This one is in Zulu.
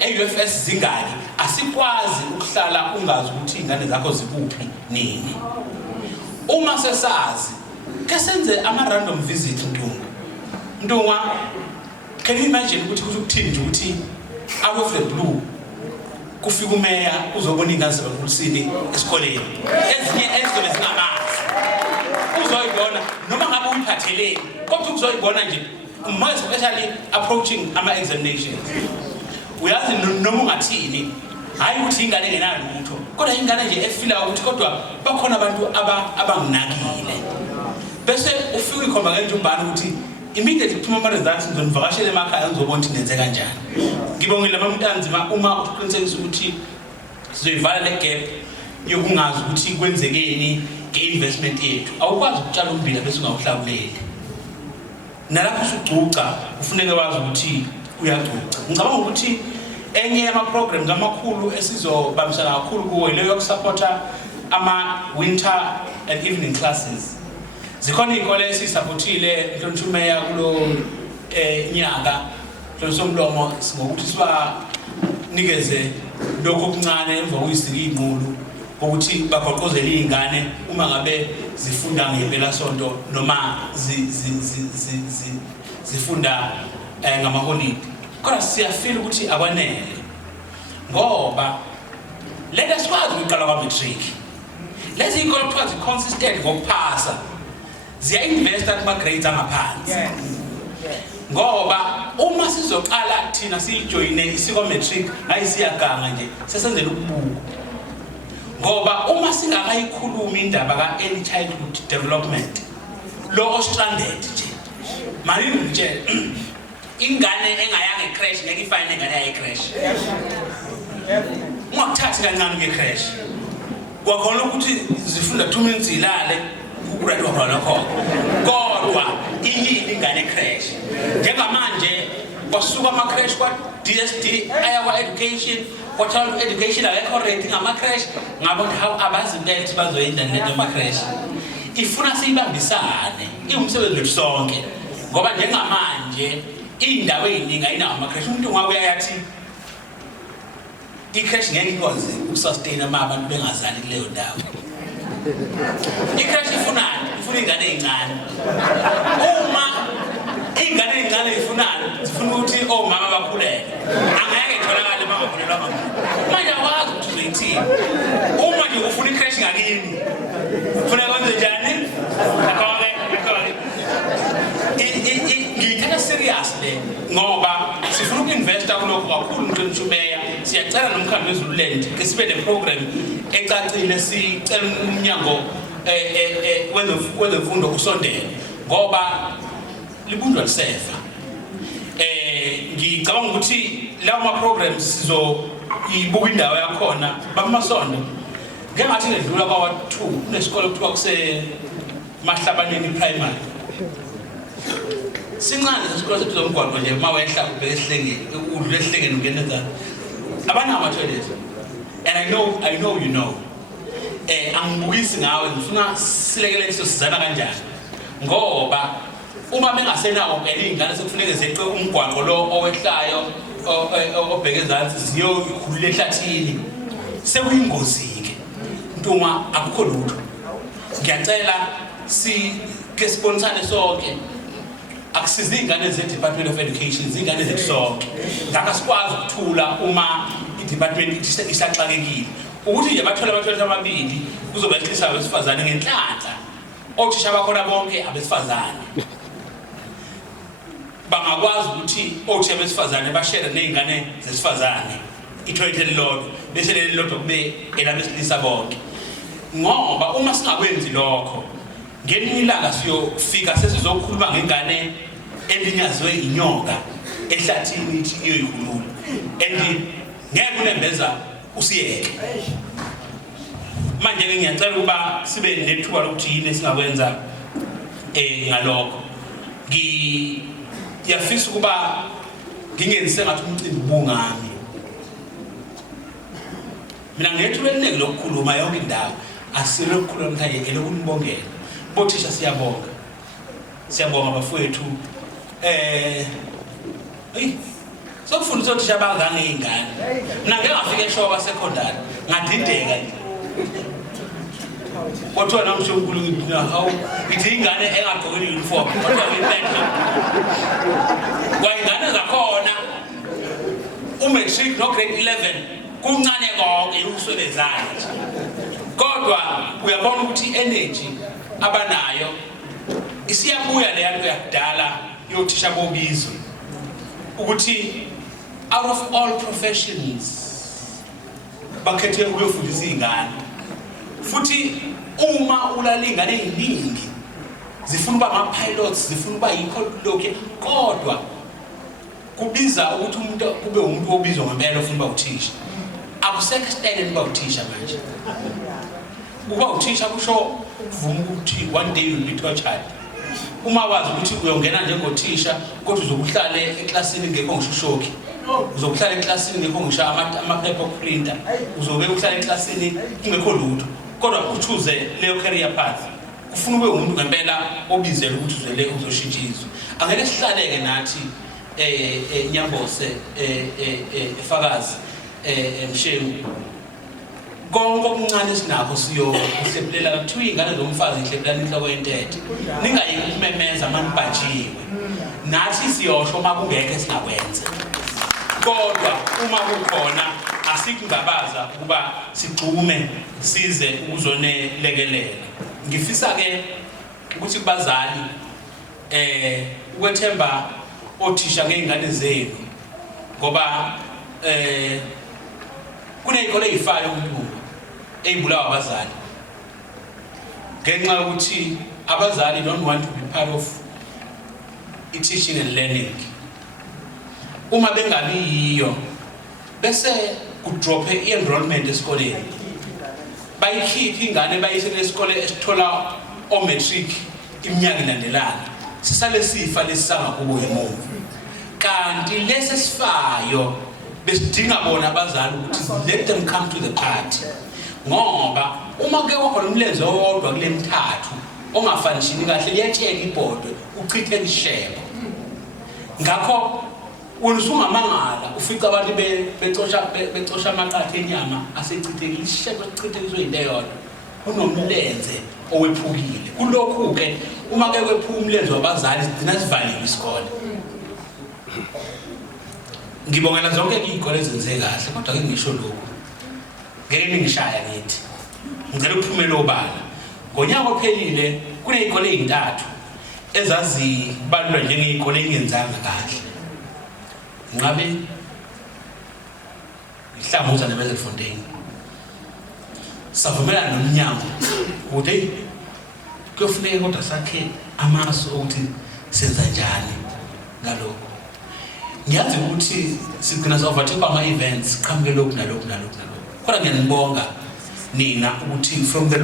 e-UFS zingaki asikwazi ukuhlala ungazi ukuthi ingane zakho zikuphi nini. Uma sesazi ke senze ama-random visit Ndungwa, can you imagine ukuthi ukuthini nje ukuthi out of the blue kufika umeya uzobona ingane zabakulisini esikoleni ezinye ezizobe zingamazi uzoyibona noma ngabe uyiphatheleni kodwa uzoyibona nje more especially approaching ama-examinations. Uyazi noma ungathini hayi ukuthi ingane engenalutho kodwa ingane nje efila ukuthi kodwa bakhona abantu abanginakile bese ufika ikhomba kanjani umbani ukuthi immediately kuthuma ama-results ngizonivakashela emakhaya ngizobona ukuthi nenze kanjani. Ngibongile bamntanzima uma uqinisekisa ukuthi sizoyivala le gap yokungazi ukuthi kwenzekeni nge-investment yethu. Awukwazi ukutshala ummbila bese ungawuhlawuleli. Nalapho usugcuca kufuneka wazi ukuthi uyagcuca. Ngicabanga ukuthi enye yama-programs amakhulu esizobambisana kakhulu kuwo yileyo yokusupporta ama-winter and evening classes. Zikhona iy'kole esiyisapotile Nhlonishwa kulo nyaka Somlomo ngokuthi sibanikeze lokho okuncane emva kuyisika iy'nqulu ukuthi bagqugquzele iy'ngane uma ngabe zifunda ngempelasonto noma zifunda ngamaholide. Kodwa siyafila ukuthi akwanele ngoba leta sikwazi ukuqala kwa-matric. Lezi iy'kole kuthiwa zi-consistent ngokuphasa ziya-investa kuma-grades angaphansi. Ngoba uma sizoqala thina siyijoyine isiko-matric hayi siyaganga nje sesenzela ukubuka. Ngoba uma singakayikhulumi indaba ka-early childhood development lo ostranded nje manje ngitshela ingane engayanga e-crash ngeke ifane nengane yayi-crash. Ungakuthathi kancane kuye-crash kwakhona ukuthi zifunda 2 minutes ilale ukuradwa khona khona kodwa inini ingane crash njengamanje kwasuka ama-crash kwa-DSD aya kwa-education kwa-child education akekho ready ngama-crash ngabo abazibethi bazoyenza lento ama-crash. Ifuna siyibambisane iwumsebenzi wethu sonke ngoba njengamanje iy'ndawo ey'ningi ayinawo ama-crash. Umuntu ungabuya yathi i-crash ngeke ikwazi ukusustain abantu bengazali kuleyo ndawo. I-crash ifunani? Ifuna iy'ngane ey'ncane. Uma iy'ngane ey'ncane zifunani? Zifuna ukuthi omama bakhulele. Angeke itholakale bangakhulelwa kakhulu. Manje akwazi ukuthi uzoyithini. Uma nje ufuna i-crash ngakini kufuneka kwenze njani? Ngiyithatha serious le ngoba sifuna uku-investa kulokho kakhulu Nhlonishwa. Siyacela nomkhandlu wezululand ke sibe ne-program ecacile sicela umnyango wezemfundo usondele ngoba libunjwa lisefa. Ngicabanga ukuthi lawo ma-programs sizoyibuka indawo yakhona bamasondo ngengathi ngedlula kwa-2 kunesikole kuthiwa kusemahlabaneni primary. Sincane isikole sethu zomgwaqo nje uma wehla ubheke esihlengeni udlule esihlengeni ungena ezana abanawo ama-toilet and I know you know. Angibukisi ngawe ngifuna silekelele sizana kanjani ngoba uma bengasenawo phela iy'ngane sekufuneke zeqe umgwaqo lo owehlayo obheke ezansi ziyokhulula ehlathini sekuyingozi-ke Ntuma akukho lutho. Ngiyacela ke sibonisane sonke akusiza iy'ngane ze-Department of Education zingane zethu sonke ngakho sikwazi ukuthula uma i-department isaxakekile ukuthi nje bathole amathoyilethi amabili kuzobe ehlisa abesifazane ngenhlanhla. Othisha bakhona bonke abesifazane bangakwazi ukuthi othisha besifazane bashere ney'ngane zesifazane ithoyilethi elilodwa bese leli lodwa kube elabesilisa bonke ngoba uma singakwenzi lokho ngelinye ilanga siyofika sesizokhuluma ngengane elinyazwe inyoka ehlathini ithi iyoyikhulula and ngeke unembeza usiyeke. Manje ngiyacela ukuba sibe nethuba lokuthi yini esingakwenza ngalokho. Ngiyafisa ukuba ngingenise ngathi umcimbi ubungami. Mina ngethule elineke lokukhuluma yonke indawo asile lokukhuluma manje elokunibongela. Bothisha siyabonga. Siyabonga bafowethu sokufundisa othisha abanganga izingane mina ngeke ngafika eshoba secondary ngadideka nje kodwa namsho uNkulunkulu hawu ithi ingane engagqokile uniform kodwa ngiphethe kwayingane zakhona umatric no grade 11 kuncane konke ukuswelezana nje kodwa uyabona ukuthi energy abanayo isiyabuya le yanto yakudala yothisha bobizo ukuthi out of all professions bakhethe ukuyofundisa izingane futhi uma ulalingane eziningi zifuna uba ama pilots zifuna uba yikho lokho kodwa kubiza ukuthi umuntu kube umuntu obizwa ngempela ofuna uba uthisha akusekho standard uba uthisha manje uba uthisha kusho uvuma ukuthi one day you'll be tortured uma wazi ukuthi uyongena njengothisha kodwa uzokuhlala eklasini ngekho ngishushoki uzokuhlala eklasini ngekho ngisha amaphepha okuprinta uzobe uhlala eklasini ungekho lutho kodwa uchoose leyo career path ufuna ube umuntu ngempela obizela ukuthi uzele uzoshintshizwa angeke sihlaleke nathi Nyambose Fakazi Mshengu konke okuncane sinakho siyohlephelela kuthiwa izingane zomfazi ihlephelana inhloko yentethe ningayeki kumemeza manibhajiwe nathi siyosho makungeke singakwenza kodwa uma kukhona asikungabaza ukuba sigcume size ukuzonelekelela ngifisa ke ukuthi kubazali ukwethemba othisha ngeingane zenu ngoba kunezikole ezifayo umuntu ezibulawa abazali ngenxa yokuthi abazali don't want to be part of teaching and learning uma bengabi yiyo bese kudrope i-enrollment esikoleni bayikhiphe ingane bayise esikole esithola o-matric iminyaka ilandelana sisale sifa lesisanga kubo emuva kanti lesi sifayo besidinga bona abazali ukuthi let them come to the party ngoba uma ke wakhona umlenze owodwa kule mithathu ongafanishini kahle liyatsheka ibhodwe uchithe ishebo ngakho wena usungamangala ufica abantu becosha amaqathe enyama asechithekile ishebo sichithekiswe into eyodwa unomlenze owephukile kulokhu ke uma ke kwephuma umlenze wabazali sidina sivaliwe isikole ngibongela zonke izikole ezenze kahle kodwa ke ngisho lokho ngeke ningishaya ngithi ngicela ukuphumela obala ngonyaka ophelile kunezikole ezintathu ezazibalulwa njengezikole ezingenzanga kahle ngabe ihlangoza neBezelfontein savumelana nomnyango ukuthi kuyofuneka kodwa sakhe amasu ukuthi senza njani ngalokho ngiyazi ukuthi sigcina sovathipha ama events qhamuke lokhu nalokhu kodwa ngiyanibonga nina ukuthi from the